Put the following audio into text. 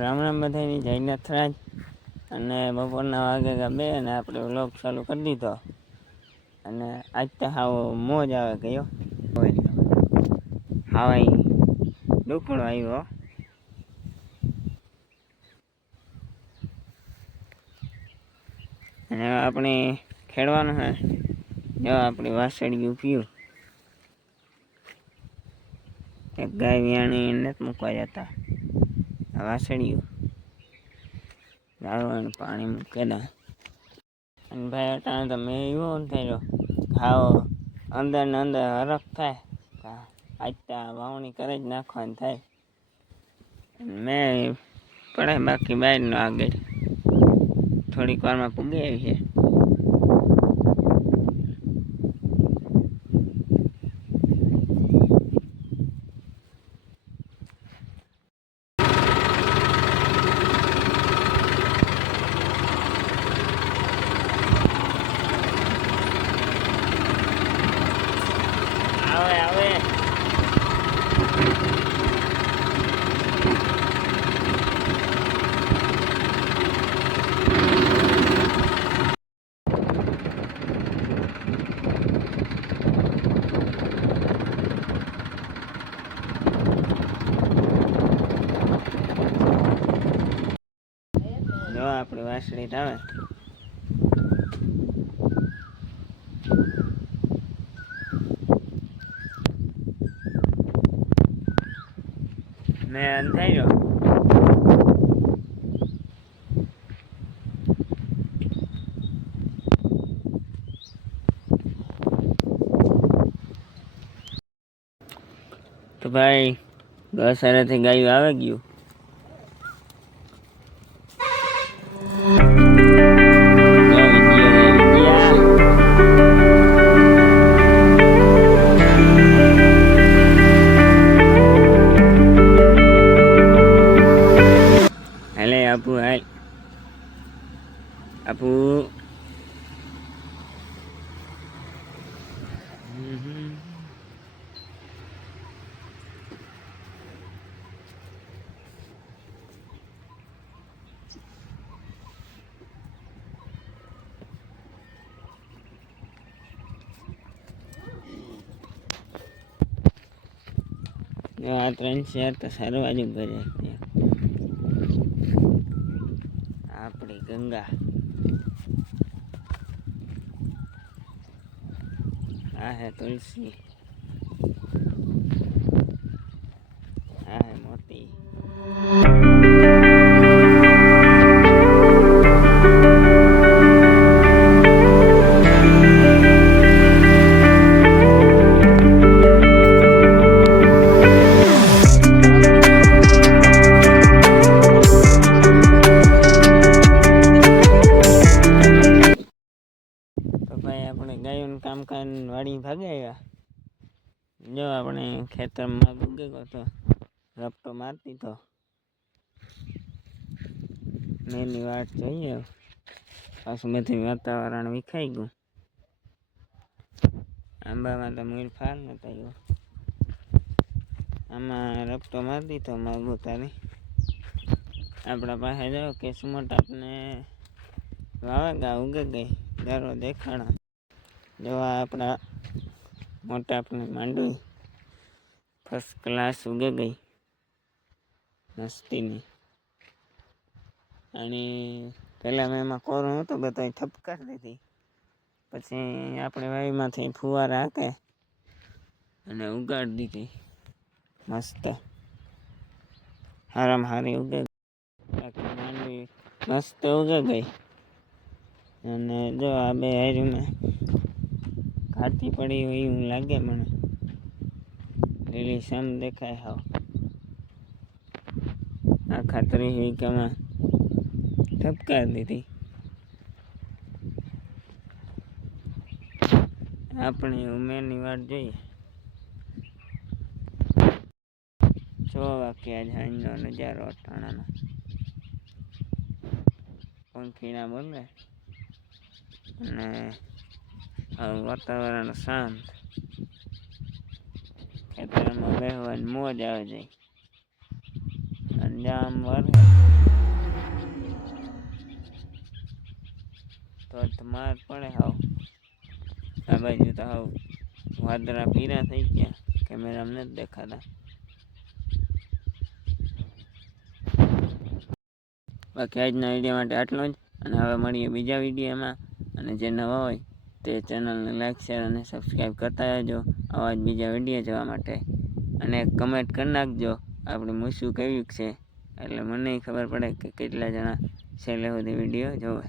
રામ રામ બધાની જય નથરાજ. અને બપોરના વાગે બે અને આપણે વ્લોગ ચાલુ કરી દીધો. અને આજ તો હાવ મોજ આવે ગયો. હાવ અહીં દુખડો આવ્યો. અને આપણે ખેડવાનું હે. જો આપણે વાસળિયું પીયું. એક ગાય વિયાણી નથી મૂકવા જતા. આ વાસળિયું ગાળવાનું પાણી મૂકેલા અને ભાઈ અટાણે તો મેં એવો થયેલો ખાવો અંદર ને અંદર હરખ થાય. કા આજ તો આ વાવણી કરે જ નાખવાની થાય. મેં પડે બાકી બહારનો આગળ. થોડીક વારમાં પૂગી આવી છે આવે આવે જો આપણી વાંસળી આવે. મેં અંધાર્યો તો ભાઈ ગસારેથી ગાયું આવે ગયું? હાલે આપુ હાલ આપુ જો આ ત્રણ શેર તો સારું બાજુ ભરે છે આપણી ગંગા. આ હે તુલસી. આપણે ગાયોનું કામ કરીને વાડી ભાગે આવ્યા. જો આપણે ખેતરમાં ભૂગે તો રપટો મારતી તો મેની વાટ જોઈએ. પાછું બધી વાતાવરણ વિખાઈ ગયું. આંબામાં તો મૂળ ફાર નતા આવ્યો. આમાં રપટો મારી દીધો માગુ તારી આપણા પાસે જાઓ કે સુમટાપને વાવા ગા ઉગે ગઈ. દરો દેખાણા. જોવા આપણા મોટા આપણે માંડવી ફર્સ્ટ ક્લાસ ઉગે ગઈ. મસ્તીની. અને પહેલાં મેં એમાં કોરું હતું બધો ઠપકાર દીધી. પછી આપણે વાવીમાંથી ફુવારા હાકે અને ઉગાડી દીધી. મસ્ત. હારામાં હારી ઉગે માંડવી મસ્ત ઉગે ગઈ. અને જો આ બે હારીમાં ઘાટી પડી હોય એવું લાગે મને. લીલી સમ દેખાય હાવ. આ ખાતરી વીઘામાં ઠપકાર દીધી. આપણે ઉમેરની વાત જોઈએ. છ વાગ્યા જાણીનો નજારો અટાણાનો. પંખીના બોલે? અને આવું વાતાવરણ શાંત ખેતરમાં બેહવાની મોજ આવે જાય અને જામ વરે માર પડે હાવ આ બાજુ તો હાવ વાદળા પીરા થઈ ગયા કેમેરામાં નથી દેખાતા બાકી આજના વીડિયો માટે આટલો જ અને હવે મળીએ બીજા વિડીયોમાં અને જે નવા હોય તે ચેનલને લાઈક શેર અને સબસ્ક્રાઈબ કરતા રહેજો. આવા જ બીજા વીડિયો જોવા માટે. અને કમેન્ટ કરી નાખજો. આપણે મૂસું કેવી છે? એટલે મને ખબર પડે કે કેટલા જણા છેલ્લે સુધી વીડિયો જોવે.